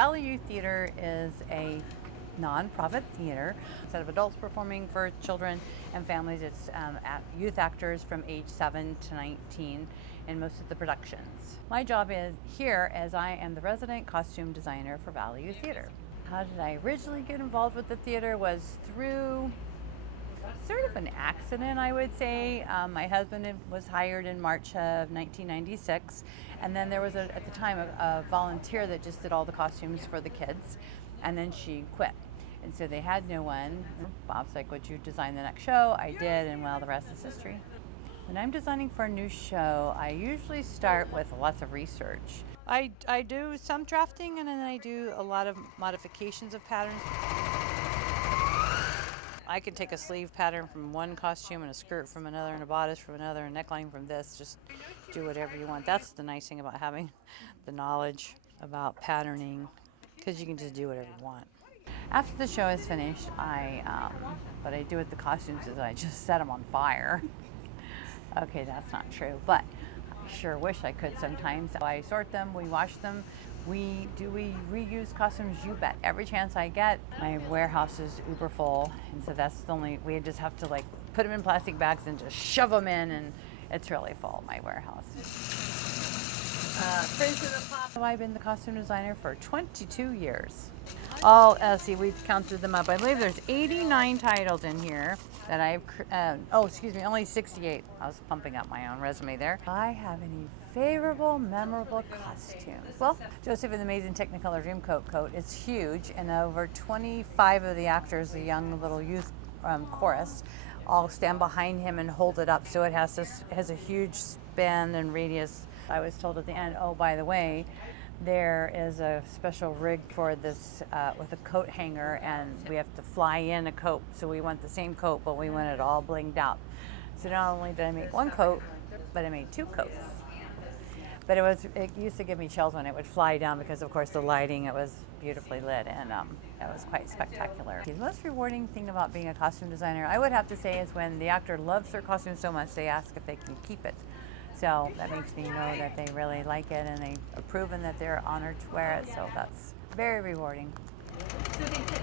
Valley Youth Theater is a non-profit theater. Instead of adults performing for children and families, it's at youth actors from age 7 to 19 in most of the productions. My job is here as I am the resident costume designer for Valley Youth Theater. How did I originally get involved with the theater was through sort of an accident, I would say. My husband was hired in March of 1996, and then there was at the time a volunteer that just did all the costumes for the kids, and then she quit. And so they had no one. Bob's like, would you design the next show? I did, and well, the rest is history. When I'm designing for a new show, I usually start with lots of research. I do some drafting, and then I do a lot of modifications of patterns. I can take a sleeve pattern from one costume and a skirt from another and a bodice from another and a neckline from this. Just do whatever you want. That's the nice thing about having the knowledge about patterning, because you can just do whatever you want. After the show is finished, what I do with the costumes is I just set them on fire. Okay, that's not true, but I sure wish I could sometimes. I sort them, we wash them. We reuse costumes? You bet. Every chance I get. My warehouse is uber full, and so that's the only, we just have to like put them in plastic bags and just shove them in, and it's really full, my warehouse. I've been the costume designer for 22 years. See, we've counted them up. I believe there's 89 titles in here that I've, only 68. I was pumping up my own resume there. I have any favorable, memorable costumes. Well, Joseph in the Amazing Technicolor Dreamcoat coat is huge, and over 25 of the actors, the young little youth chorus, all stand behind him and hold it up, so it has a huge span and radius. I was told at the end, oh, by the way, there is a special rig for this with a coat hanger, and we have to fly in a coat. So we want the same coat, but we want it all blinged out. So not only did I make one coat, but I made two coats. But it used to give me chills when it would fly down because, of course, the lighting, it was beautifully lit, and it was quite spectacular. The most rewarding thing about being a costume designer, I would have to say, is when the actor loves their costume so much they ask if they can keep it. So that makes me know that they really like it and they approve and that they're honored to wear it. So that's very rewarding. So they said,